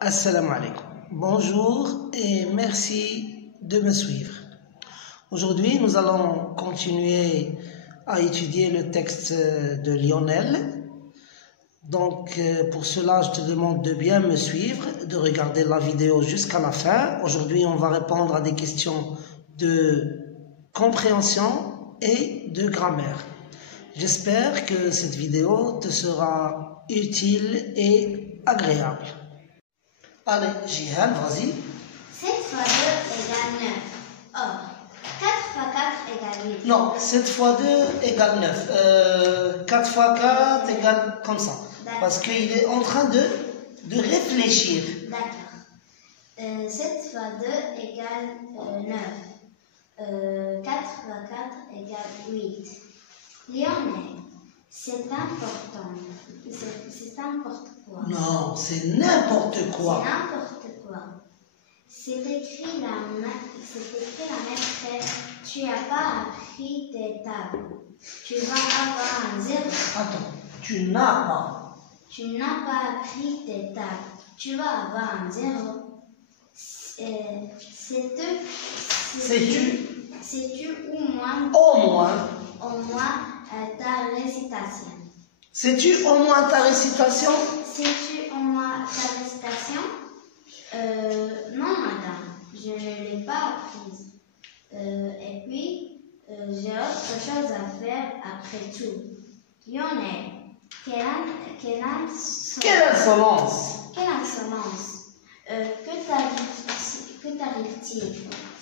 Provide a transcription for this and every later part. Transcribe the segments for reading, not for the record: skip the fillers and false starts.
Assalamu alaikum. Bonjour et merci de me suivre. Aujourd'hui, nous allons continuer à étudier le texte de Lionel. Donc, pour cela, je te demande de bien me suivre, de regarder la vidéo jusqu'à la fin. Aujourd'hui, on va répondre à des questions de compréhension et de grammaire. J'espère que cette vidéo te sera utile et agréable. Allez, Jihan, vas-y. 7 fois 2 égale 9. Or, 4 fois 4 égale 8. Non, 7 fois 2 égale 9. 4 fois 4 égale comme ça. Parce qu'il est en train de réfléchir. D'accord. 7 fois 2 égale 9. 4 fois 4 égale 8. Lionel, c'est important. C'est n'importe quoi. Non, c'est n'importe quoi. C'est n'importe quoi. C'est écrit la maîtresse. Tu n'as pas appris tes tables. Tu vas avoir un 0. Attends, tu n'as pas. Tu n'as pas appris tes tables. Tu vas avoir un 0. Sais-tu au moins ta récitation? Sais-tu au moins ta récitation? Sais-tu au moins ta récitation? Non, madame, je ne l'ai pas apprise. Et puis, j'ai autre chose à faire après tout. Lionel, quelle insolence! Quelle insolence! Que t'arrive-t-il?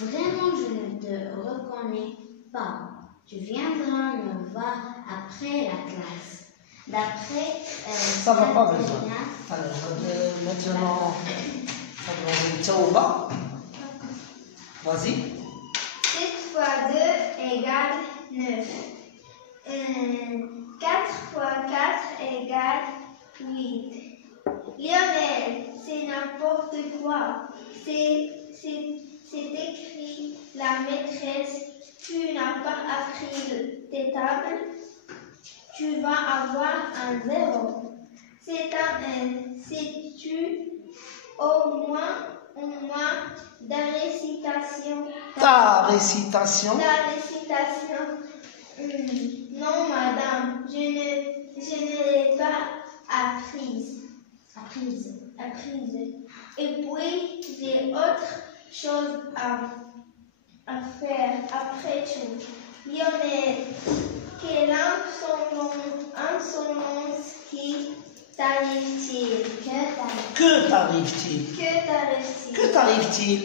Vraiment, je ne te reconnais pas. Tu viendras me voir après la classe. D'après... ça va pas besoin. Alors, maintenant, vas-y. 7 fois 2 égale 9. 4 fois 4 égale 8. Lionel, c'est n'importe quoi. C'est écrit la maîtresse. Tu n'as pas appris tes tables. Tu vas avoir un 0. Sais-tu au moins ta récitation? Ta récitation? Ta récitation. Non, madame, je ne l'ai pas apprise. Et puis, j'ai autre chose à faire après tout. Lionel, quelle insolence qui t'arrive-t-il? Que t'arrive-t-il? Que t'arrive-t-il?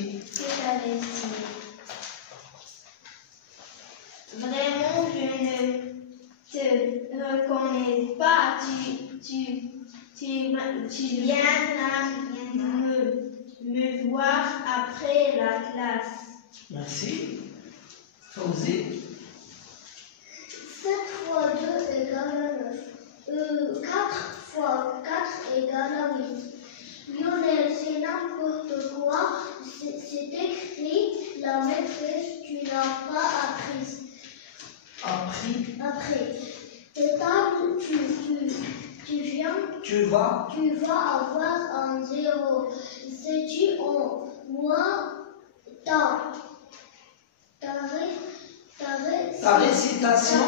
Vraiment, je ne te reconnais pas. Tu viendras me voir après la classe. Merci. Fauzi. 7 fois 2 égale 9. 4 fois 4 égale 8. Lionel, c'est n'importe quoi. C'est écrit la maîtresse, tu n'as pas appris. Tes tables, tu vas avoir un 0. Sais-tu au moins ta récitation?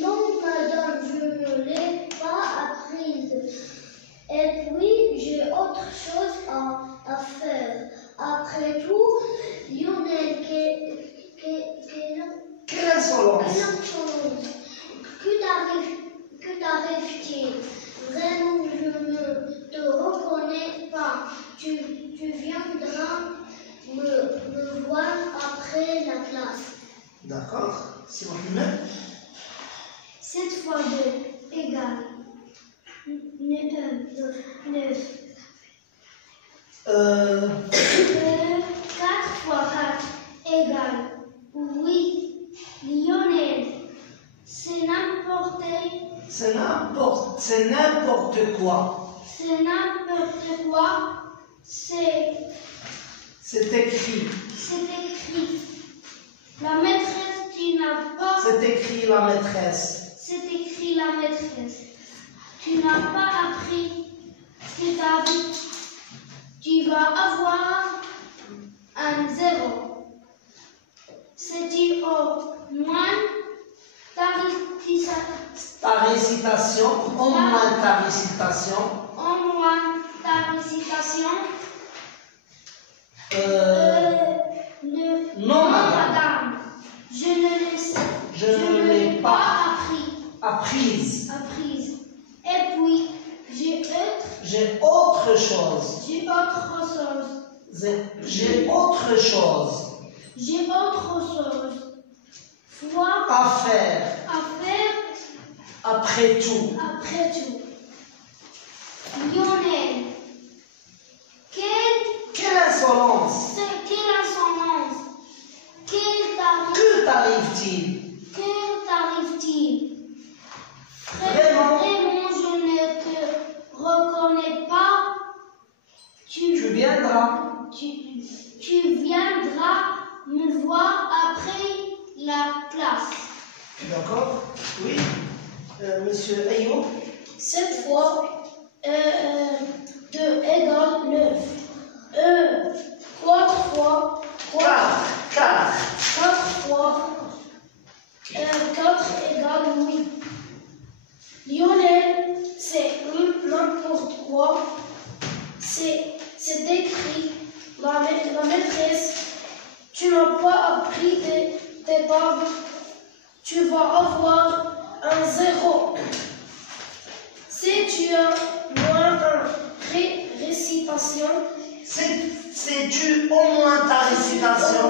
Non, madame, je ne l'ai pas apprise. Et puis, j'ai autre chose à faire. Après tout, Lionel, Quelle insolence! Que t'arrive-t-il? Vraiment, je ne te reconnais pas. Tu viendras me voir après la classe. D'accord, c'est bon. 7 fois 2 égale 9. 4 fois 4 égale 8. Lionel, c'est n'importe quoi. C'est écrit. La maîtresse, tu n'as pas... C'est écrit la maîtresse. C'est écrit la maîtresse. Tu n'as pas appris tes tables. Tu vas avoir un 0. C'est tu au moins ta récitation, au moins ta récitation. Au moins ta récitation. Non, madame. Je ne l'ai pas apprise. Et puis, j'ai autre chose. J'ai autre chose. Foi À faire. Après tout. Lionel. Quelle insolence. Que t'arrive-t-il? Vraiment, je ne te reconnais pas. tu viendras. Tu viendras me voir après la classe. D'accord? Oui. Monsieur Ayoub? 7 fois 2 égale 9. 4 fois 4 fois 4 égale 8. Lionel, c'est n'importe quoi. C'est écrit. La maîtresse, tu n'as pas appris tes tables. Tu vas avoir un 0. Si tu as moins de récitation, sais-tu au moins ta récitation?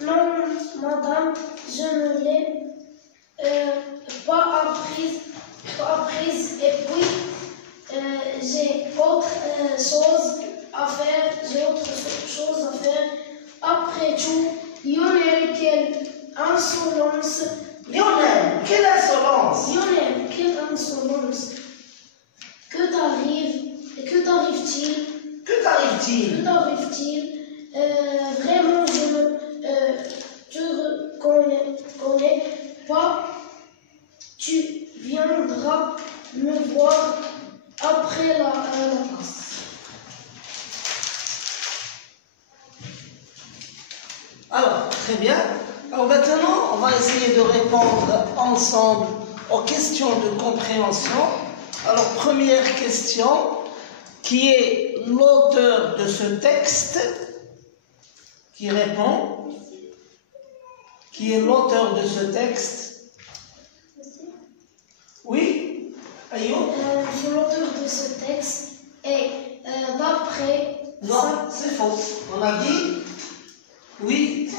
Non, madame, je ne l'ai pas apprise. Et puis, j'ai autre chose à faire. Après tout, Lionel, quelle insolence. Lionel, quelle insolence. Que t'arrive-t-il? Que t'arrive-t-il? Vraiment, je ne te connais pas. Tu viendras me voir après la classe. Alors, très bien. Alors maintenant, on va essayer de répondre ensemble aux questions de compréhension. Alors, première question, qui est l'auteur de ce texte qui répond? Qui est l'auteur de ce texte? Oui, Ayoub? L'auteur de ce texte est d'après... Non, c'est faux. On a dit? Oui.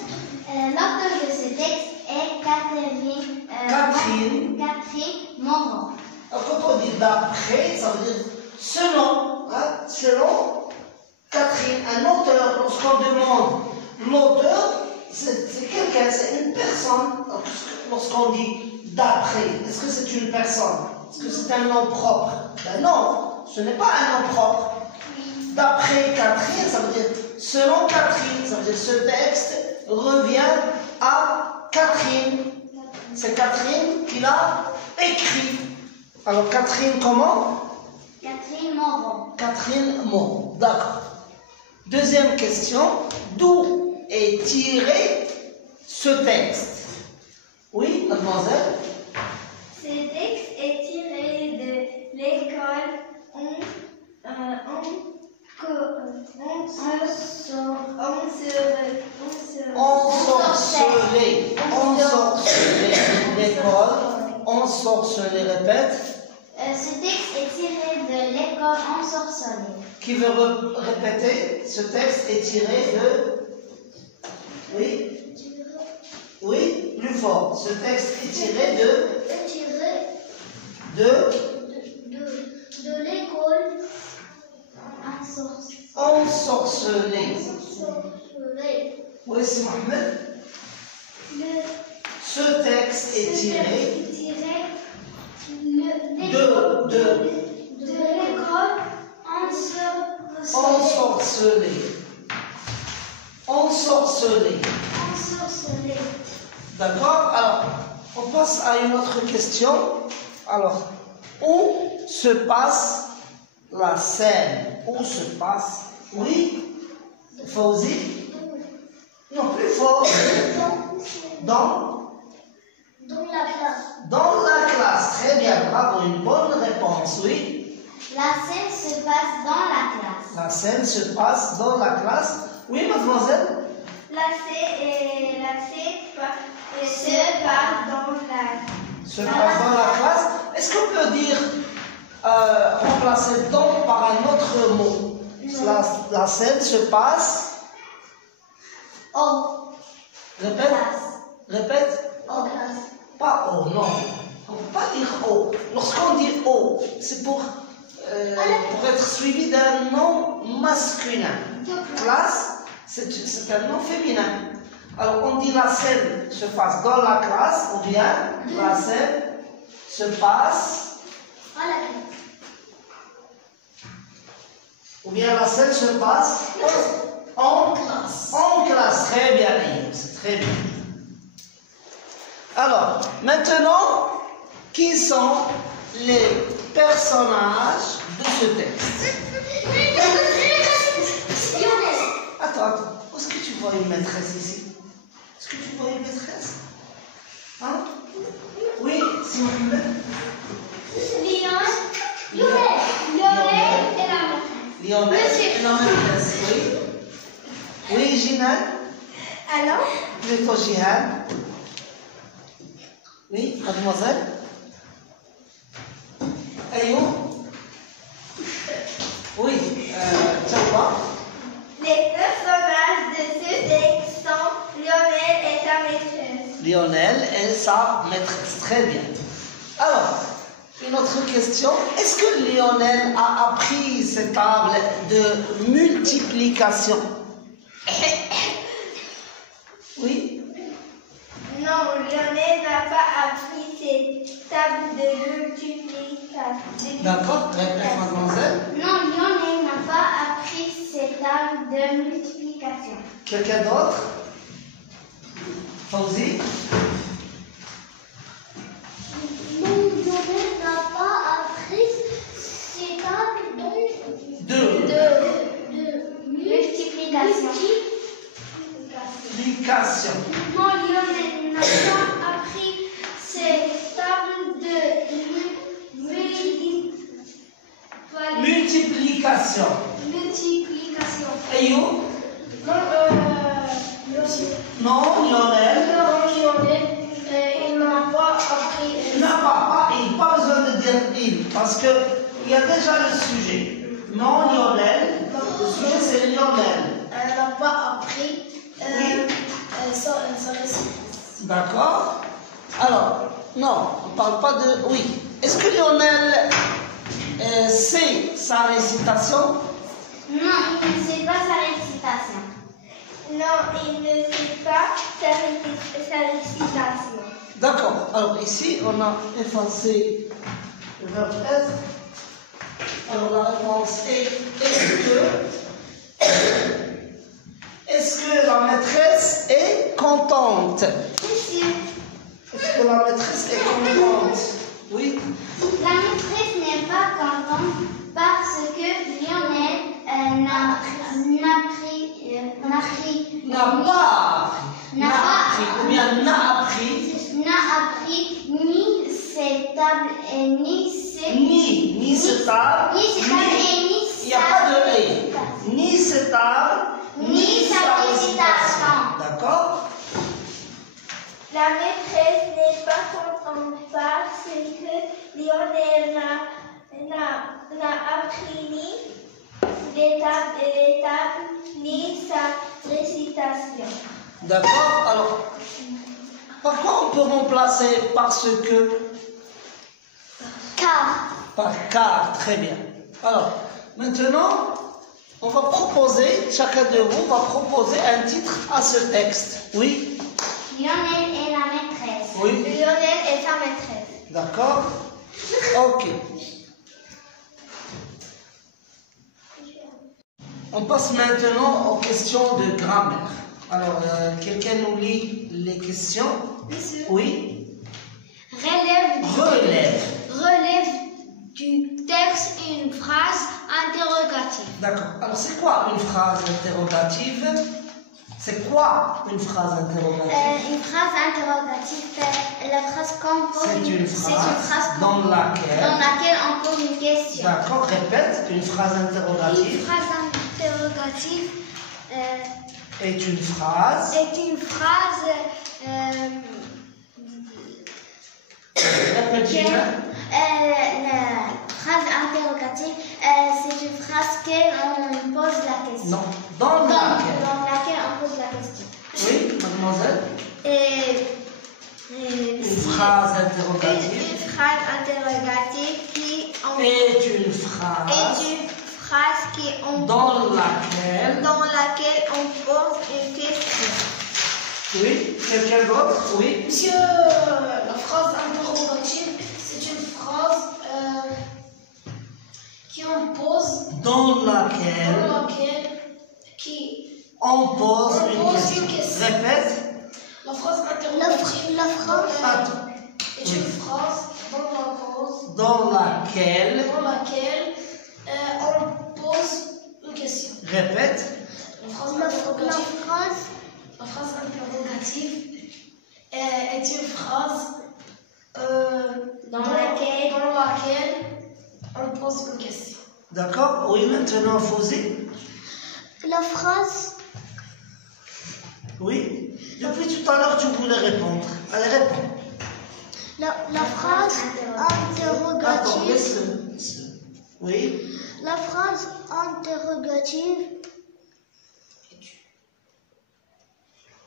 L'auteur de ce texte est Catherine Moreau. Alors, quand on dit d'après, ça veut dire selon. Hein, selon Catherine, un auteur, lorsqu'on demande l'auteur, c'est quelqu'un, c'est une personne. Lorsqu'on dit d'après, est-ce que c'est une personne? Est-ce que c'est un nom propre? Ben non, ce n'est pas un nom propre. D'après Catherine, ça veut dire selon Catherine, ça veut dire ce texte revient à Catherine. C'est Catherine qui l'a écrit. Alors Catherine comment? Catherine Moreau, d'accord. Deuxième question, d'où est tiré ce texte? Oui, mademoiselle? Ce texte est tiré de l'école l'école ensorcelée, répète. Ce texte est tiré de l'école ensorcelée. Qui veut répéter? Ce texte est tiré de... Oui? Oui, plus fort. Ce texte est tiré de l'école ensorcelée. Oui, c'est Mohamed. Ce texte est tiré de l'école ensorcelée. Ensorcelé. Ensorcelé. D'accord? Alors, on passe à une autre question. Alors, où se passe la scène? Où se passe? Oui? Fauzi? Non, plus fort. Dans? Dans la classe. Dans la classe. Très bien, bravo, une bonne réponse, oui. La scène se passe dans la classe. La scène se passe dans la classe. Oui, mademoiselle? La scène se passe dans la Se passe dans la classe. Est-ce qu'on peut dire, remplacer dans par un autre mot? La scène se passe. en Répète. classe. Répète. En classe. Pas O, non. On ne peut pas dire O. Lorsqu'on dit O, c'est pour être suivi d'un nom masculin. Classe, c'est un nom féminin. Alors on dit la scène se passe dans la classe, ou bien la scène se passe, En la classe. ou bien la scène se passe en classe. En classe, très bien, c'est très bien. Alors, maintenant, qui sont les personnages de ce texte? Attends, où est-ce que tu vois une maîtresse ici? Est-ce que tu vois une maîtresse? Hein? Oui, s'il vous plaît. Lionel et la maîtresse. Lionel et la maîtresse, oui. Oui, Jinan? Alors? Plutôt Jihan. Oui, mademoiselle? Ayo? Oui, Tchamba? Les personnages de ce texte sont Lionel et sa maîtresse. Lionel et sa maîtresse. Très bien. Alors, une autre question. Est-ce que Lionel a appris cette table de multiplication? Oui? Non, Lionel n'a pas appris cette table de multiplication. D'accord, répète mademoiselle. Non, Lionel n'a pas appris cette table de multiplication. Quelqu'un d'autre? Fauzi? Non, Lionel n'a pas appris cette table de multiplication. Multiplication. Non, Lionel n'a pas appris cette table de Multiplication. multiplication. Ayo? Non, Non, Lionel. il n'a pas appris. Non, pas besoin de dire il, parce qu'il y a déjà le sujet. Non, Lionel. Le sujet, c'est Lionel. Elle n'a pas appris Oui. sa récitation. D'accord. Alors, non, on ne parle pas de... Oui. Est-ce que Lionel sait sa récitation? Non, il ne sait pas sa récitation. Non, il ne sait pas sa récitation. D'accord. Alors ici, on a effacé le verbe être. Alors la réponse est est-ce que la maîtresse est contente? Monsieur, Est-ce que la maîtresse est contente? Oui. la maîtresse n'est pas contente parce que Lionel n'a appris ni cette table et ni cette table, il n'y a pas de et. Ni cette table, ni sa récitation. D'accord? La maîtresse n'est pas contente parce que Lionel n'a appris ni les tables ni sa récitation. D'accord? Alors, par quoi on peut remplacer parce que? Par car, très bien. Alors, maintenant, on va proposer, chacun de vous va proposer un titre à ce texte. Oui? Lionel et la maîtresse. Oui. Lionel et sa maîtresse. D'accord? Ok. On passe maintenant aux questions de grammaire. Alors, quelqu'un nous lit les questions? Monsieur. Oui. Relève du texte une phrase interrogative. D'accord. Alors, c'est quoi une phrase interrogative? C'est quoi une phrase interrogative? Une phrase interrogative, la phrase qu'on pose. C'est une phrase dans laquelle on pose une question. D'accord, répète, une phrase interrogative. Une phrase interrogative Est une phrase. Répète, Gina. La phrase interrogative, c'est une phrase qu'on pose la question. Non, dans laquelle. Dans laquelle on pose la question. Oui, mademoiselle. Une phrase interrogative. Une phrase interrogative qui est une phrase qui dans laquelle on pose une question. Oui, quelqu'un d'autre? Oui. Monsieur, la phrase interrogative, c'est une phrase qui on pose dans laquelle on pose une question. Répète. La phrase interrogative est une phrase dans laquelle on pose une question. Répète. La phrase interrogative est une phrase dans laquelle on pose une question. D'accord? Oui, maintenant, Fauzi. La phrase. Oui. Depuis tout à l'heure, tu voulais répondre. Allez, réponds. La phrase interrogative. Attends, laisse-le. Oui. La phrase interrogative.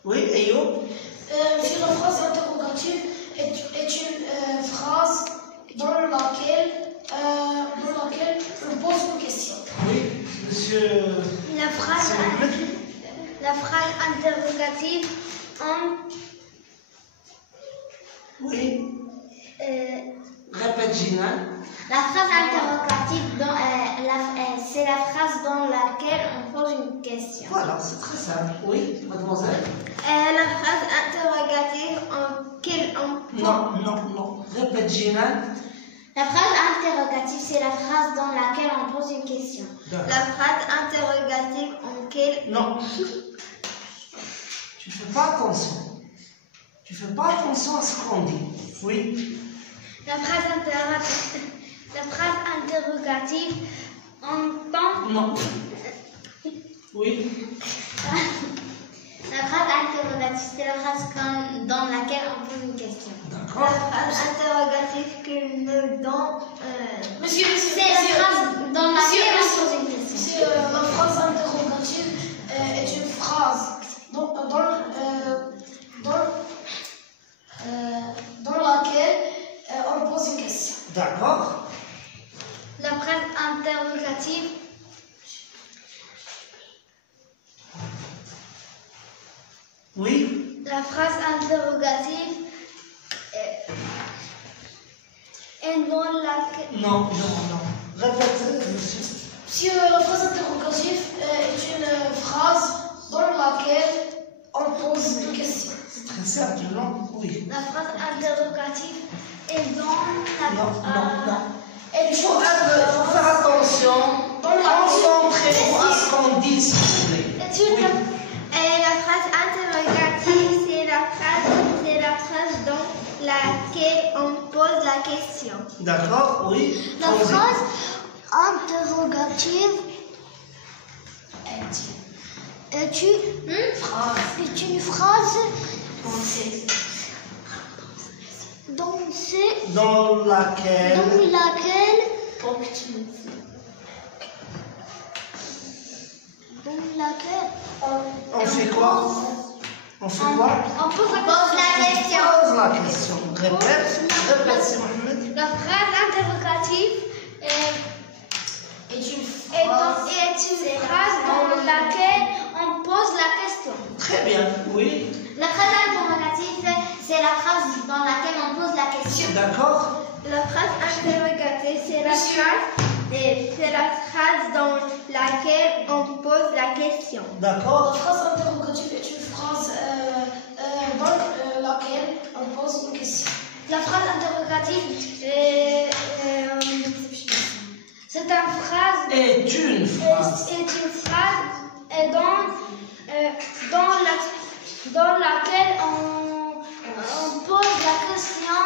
Oui, Eyo. La phrase interrogative est une phrase dans laquelle on pose une question. Oui, monsieur. La phrase interrogative Oui. Répète, Gina. La phrase interrogative, c'est la phrase dans laquelle on pose une question. Voilà, c'est très simple. Oui, mademoiselle. La phrase interrogative en quelle on... Non. Répète, Gina. La phrase interrogative, c'est la phrase dans laquelle on pose une question. La phrase interrogative en quelle... Non. Tu fais pas attention. Tu fais pas attention à ce qu'on dit. Oui. La phrase interrogative en temps... Non. Oui. La phrase interrogative, c'est la phrase dans laquelle on pose une question. D'accord. La phrase interrogative que nous donne... Monsieur, c'est la phrase dans laquelle on pose une question. Monsieur, la phrase interrogative est une phrase dans laquelle on pose une question. D'accord. La phrase interrogative... Oui. La phrase interrogative est dans laquelle... Non. Répète, monsieur. Monsieur, la phrase interrogative est une phrase dans laquelle on pose une question. C'est très simple, non? Oui. La phrase interrogative est dans la... Non. Et Il faut faire attention. Concentrez-vous à ce qu'on dit, s'il vous plaît. Oui. La phrase interrogative, c'est la phrase dans laquelle on pose la question. D'accord, oui. La phrase interrogative est une phrase dans laquelle on fait quoi? On pose la question. Pose la question. Répète, c'est Mohamed. La phrase interrogative est une phrase dans laquelle on pose la question. Très bien, oui. La phrase interrogative, c'est la phrase dans laquelle on pose la question. D'accord. La phrase interrogative, c'est la phrase C'est la phrase dans laquelle on pose la question. La D'accord. phrase interrogative est une phrase dans laquelle on pose une question. La phrase interrogative, c'est une phrase. Est une phrase. C'est une phrase dans laquelle on pose la question.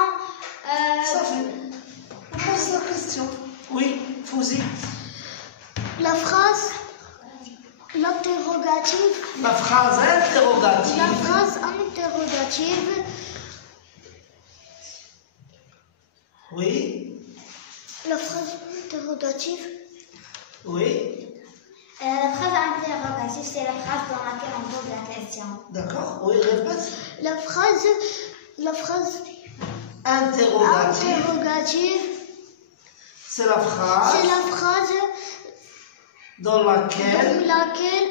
Ça fait. On pose la question. Oui, Fouzi. La phrase l'interrogative. La phrase interrogative. La phrase interrogative. Oui. La phrase interrogative. Oui. La phrase interrogative, c'est la phrase dans laquelle on pose la question. D'accord. Oui, répète. La phrase Interrogative. interrogative, C'est la phrase c'est la phrase dans laquelle dans laquelle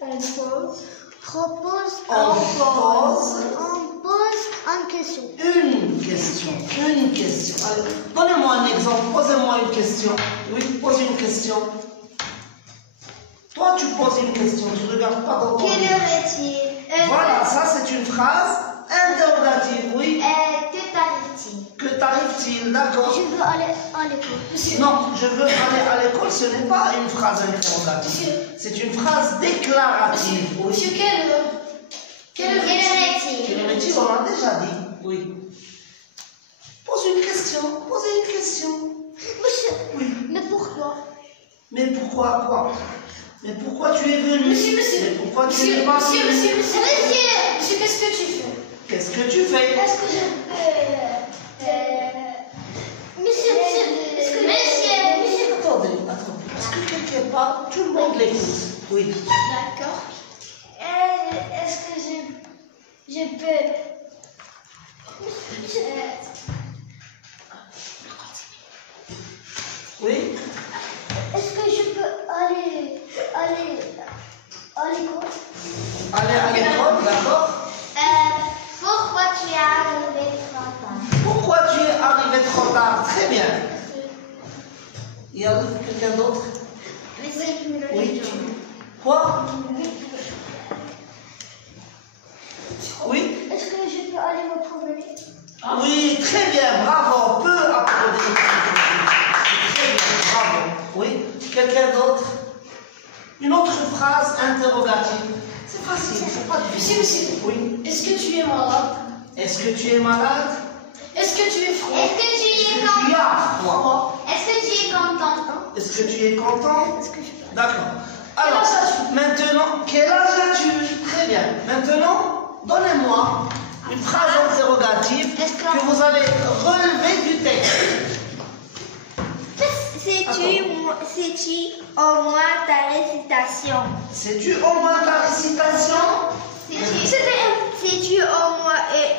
on pose une question. une question. Une question. Allez, donnez-moi un exemple. Posez-moi une question. Oui, posez une question. Toi, tu poses une question. Tu ne regardes pas dans ton Quelle livre. heure est-il? Voilà, ça c'est une phrase interrogative. Oui. Que t'arrive-t-il? Que t'arrive-t-il? D'accord. Je veux aller à l'école. Non, je veux aller à l'école, ce n'est pas une phrase interrogative. C'est une phrase déclarative. Oui. Monsieur, quelle heure est-il? Quelle heure est-il? On l'a déjà dit. Oui. Pose une question. Posez une question. Monsieur, Oui. mais pourquoi? Mais pourquoi quoi? Mais pourquoi tu es venu? Monsieur, Mais pourquoi tu n'es pas venu? Monsieur, qu'est-ce que tu fais? Qu'est-ce que tu fais? Est-ce que je peux... Monsieur, Attendez. Est-ce que quelqu'un parle? Tout le monde l'écoute. Oui. d'accord. Est-ce que je peux... Oui. Est-ce que je peux aller à l'école? Aller à l'école, d'accord. Pourquoi tu es arrivé trop tard? Pourquoi tu es arrivé trop tard? Très bien. Il y a quelqu'un d'autre? Oui. Quoi? Oui. Est-ce que je peux aller me promener? Oui, très bien, bravo. On peut applaudir. Très bien, bravo. Oui. Quelqu'un d'autre? Une autre phrase interrogative. C'est facile, c'est pas difficile. Monsieur, Oui. est-ce que tu es malade? Est-ce que tu es malade? Est-ce que tu es froid? Est-ce que tu Est-ce es que content? tu as froid? Est-ce que tu es content? Est-ce que tu es content? Est-ce que je peux... D'accord. Quel Alors, âge as-tu? maintenant, quel âge as-tu? Très bien. Maintenant, donnez-moi une phrase interrogative que vous allez relever du texte. Sais-tu au moins ta récitation? Sais-tu au moins ta récitation?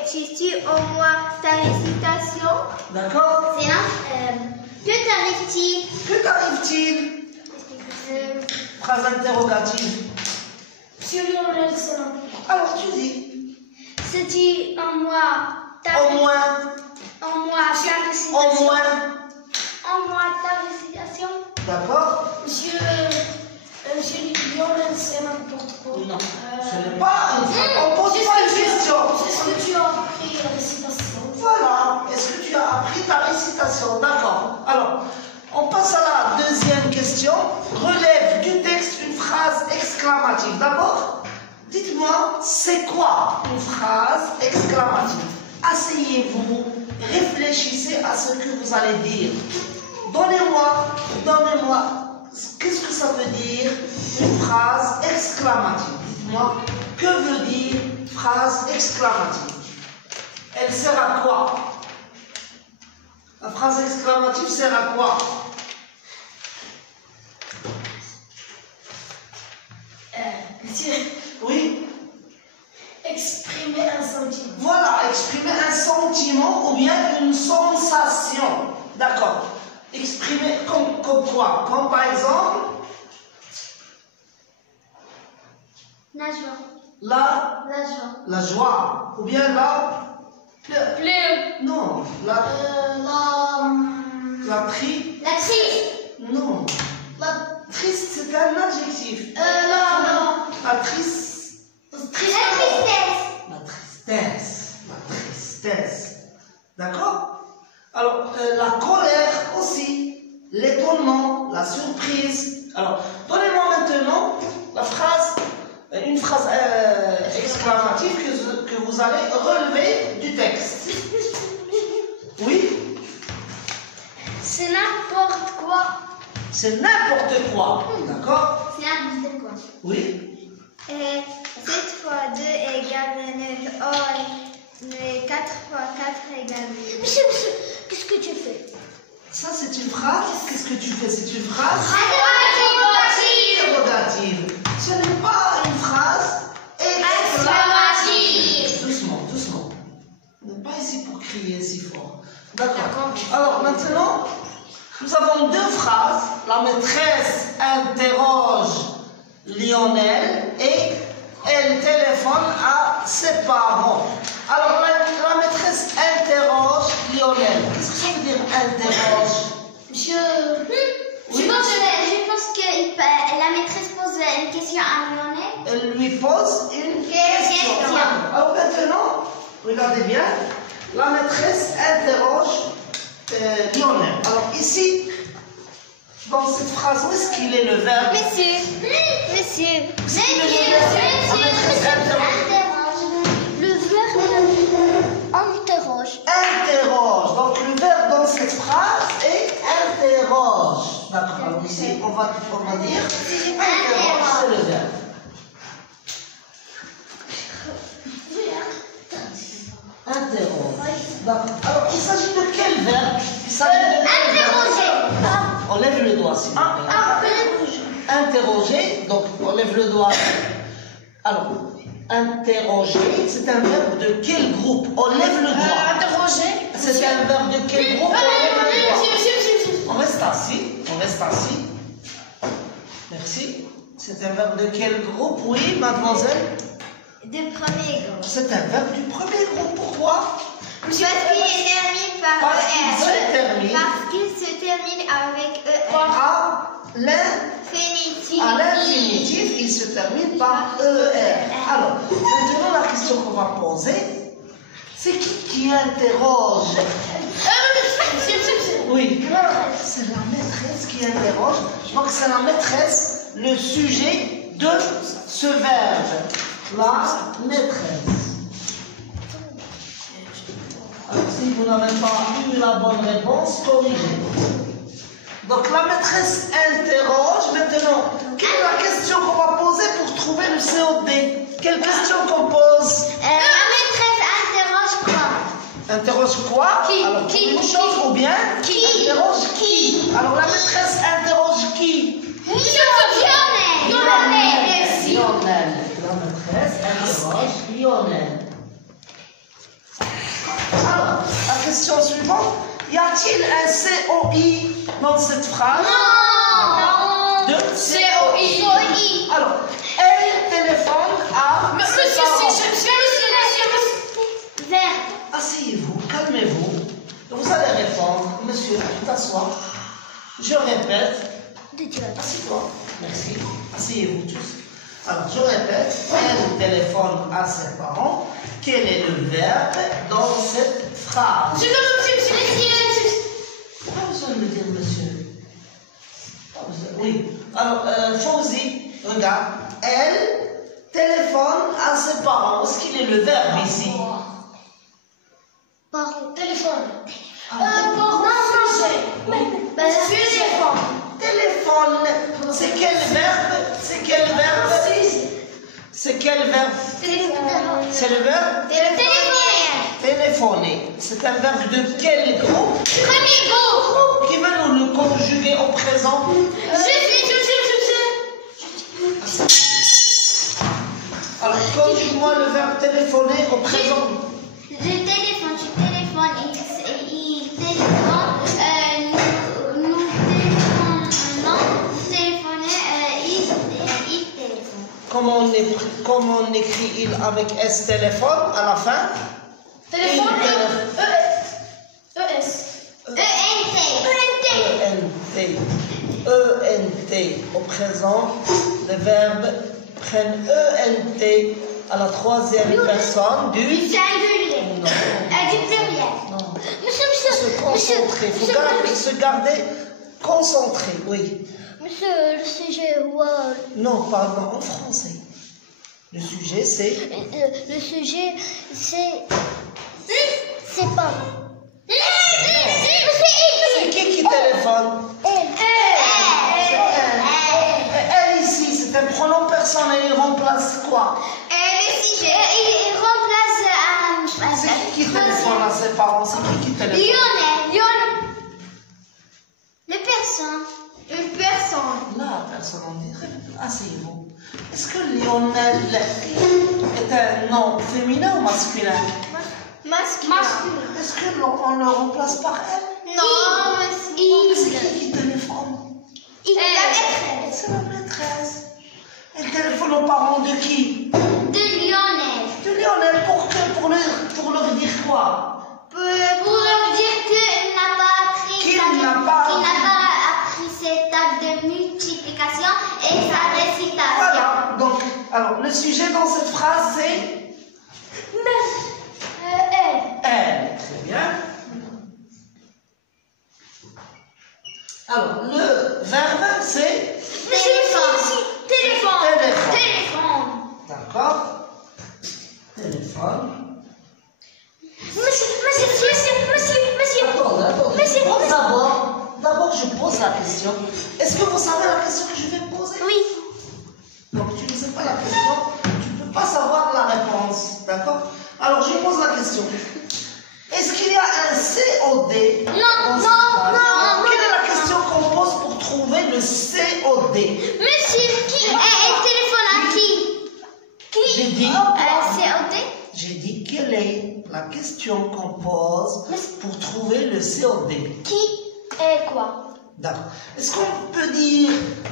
Sais-tu au moins ta récitation? D'accord. C'est là. Que t'arrive-t-il? Que t'arrive-t-il? Phrase interrogative. Monsieur Lionel, c'est là. Alors tu dis. Sais-tu au moins ta Au moins. récitation? Au moins. Au moins ta récitation? D'accord. Monsieur Lionel, c'est n'importe quoi. Non. Ce n'est pas une phrase. On pose Est-ce pas que une tu- question. Est-ce que tu as appris la récitation? Voilà. Est-ce que tu as appris ta récitation? D'accord. Alors, on passe à la deuxième question. Relève du texte une phrase exclamative. D'abord, dites-moi, c'est quoi une phrase exclamative? Asseyez-vous, réfléchissez à ce que vous allez dire. Donnez-moi, qu'est-ce que ça veut dire une phrase exclamative? Dites-moi, que veut dire phrase exclamative? Elle sert à quoi? La phrase exclamative sert à quoi? Monsieur, Oui? exprimer un sentiment. Voilà, exprimer un sentiment ou bien une sensation. D'accord. Exprimer comme quoi? Comme par exemple, La joie. la joie. Ou bien Le non, la la triste. La triste. Non. Triste, c'est un adjectif. Non. La triste. La tristesse. D'accord? Alors, la colère aussi. L'étonnement, la surprise. Alors, donnez-moi maintenant une phrase exclamative que vous allez relever du texte. Oui? C'est n'importe quoi. C'est n'importe quoi. D'accord? C'est n'importe quoi. Oui? 7 fois 2 égale 9. Oh, 4 fois 4 égale 8. Monsieur, qu'est-ce que tu fais? Ça, c'est une phrase. Qu'est-ce que tu fais? C'est une phrase interrogative. Ce n'est pas une phrase exclamative. Doucement. On n'est pas ici pour crier si fort. D'accord. Alors, maintenant, nous avons deux phrases. La maîtresse interroge Lionel et elle téléphone à ses parents. Alors, la maîtresse interroge Lionel. Qu'est-ce que ça veut dire interroge? Monsieur. Je pense que la maîtresse pose une question à Lionel. Elle lui pose une question. Alors maintenant, regardez bien, la maîtresse interroge Lionel. Alors ici, dans cette phrase, où est-ce qu'il est le verbe? Monsieur. Le verbe interroge. Interroge. Donc le verbe dans cette phrase est interroge. D'accord. Alors ici, on va dire interroge, c'est le verbe. Interroge. D'accord. Alors il s'agit de quel verbe? Il s'agit de quel verbe? On lève le doigt, s'il vous plaît. Interroger, donc on lève le doigt. Alors, interroger, c'est un verbe de quel groupe? On lève le doigt. Interroger. C'est un verbe de quel groupe? On lève le doigt. On reste assis. Merci. C'est un verbe de quel groupe? Oui, mademoiselle? De premier groupe. C'est un verbe du premier groupe. Pourquoi? Parce qu'il termine par Parce qu'il se termine avec ER. À l'infinitif, il se termine par ER. Alors, maintenant, la question qu'on va poser, c'est qui interroge? Oui, c'est la maîtresse qui interroge. Donc, c'est la maîtresse, le sujet de ce verbe. La maîtresse. Alors, si vous n'avez pas eu la bonne réponse, corrigez. Donc, la maîtresse interroge. Maintenant, quelle est la question qu'on va poser pour trouver le COD? Quelle question qu'on pose? La maîtresse interroge quoi? Interroge quoi? Alors, une chose ou bien? Interroge qui? Alors, la maîtresse interroge qui? Lionel. La maîtresse interroge Lionel. Alors, la question suivante. Y a-t-il un COI dans cette phrase? Non. De COI. Alors, elle téléphone à ses parents. Verbe. Asseyez-vous, calmez-vous. Vous allez répondre. Monsieur, tu t'assois. Je répète. Assieds-toi. Merci. Asseyez-vous tous. Alors, je répète. Elle téléphone à ses parents. Quel est le verbe dans cette phrase? Pas besoin de me dire monsieur. Pas besoin. Oui. Alors, Fauzi, regarde. Elle téléphone à ses parents. Est-ce qu'il est le verbe ici? Téléphone. Téléphone. C'est quel verbe? C'est quel verbe? C'est quel verbe? C'est le verbe? Téléphoner. C'est un verbe de quel groupe? Premier groupe. Qui va nous le conjuguer au présent? Alors, conjugue-moi le verbe téléphoner au présent. Je téléphone, tu téléphones, il téléphone, nous téléphonons, il téléphone. Comment on écrit il avec S téléphone à la fin? Téléphone. ES. ENT. ENT au présent, les verbes prennent ENT à la troisième personne du Singulier. Non. Du pluriel. Non. Monsieur, Se concentrer, il faut se garder concentré, oui. Monsieur, le sujet, Non, pardon, en français. Le sujet, c'est... le sujet, c'est pas. C'est qui téléphone? Elle ici, c'est un pronom personnel, il remplace quoi? Le sujet, il remplace C'est qui téléphone à ses parents? C'est qui téléphone? Lionel. Le personne. Une personne. La personne, on dirait, asseyez-vous. Est-ce que Lionel est un nom féminin ou masculin? Masculin. Est-ce qu'on le remplace par elle? Non, C'est qui téléphone? C'est la maîtresse. Elle téléphone aux parents de qui? De Lionel. De Lionel, pour leur dire quoi? Pour leur dire qu'il n'a pas appris cette table de multiplication et sa récitation. Voilà. Donc, alors, le sujet dans cette phrase, c'est elle. Très bien. Alors, le verbe, c'est Téléphone. D'accord. Téléphone. Attendez. D'abord, je pose la question. Est-ce que vous savez la question que je vais poser? Oui. Donc, tu ne sais pas la question, tu ne peux pas savoir la réponse. D'accord? Alors, je pose la question. Est-ce qu'il y a un COD? Non. Quelle est la question qu'on pose pour trouver le COD? Monsieur, qui est téléphone à qui? J'ai dit. COD? J'ai dit quelle est la question qu'on pose pour trouver le COD? Qui est quoi? D'accord. Est-ce qu'on peut dire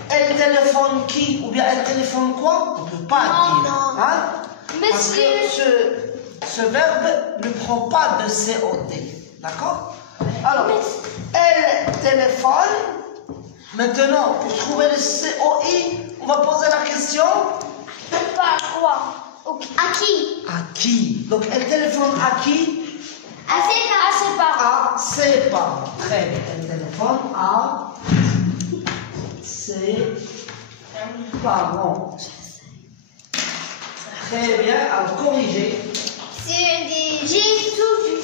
elle téléphone qui ou bien elle téléphone quoi? On ne peut pas dire. Non. Hein? Parce Monsieur. que ce verbe ne prend pas de COD. D'accord? Alors, elle téléphone. Maintenant, pour trouver le COI, on va poser la question. Par quoi? À qui? À qui? Donc, elle téléphone à qui? À ses parents. À ses parents. Très bien. Elle téléphone à ses parents. Très bien. Alors, corrigez. J'ai tout vu.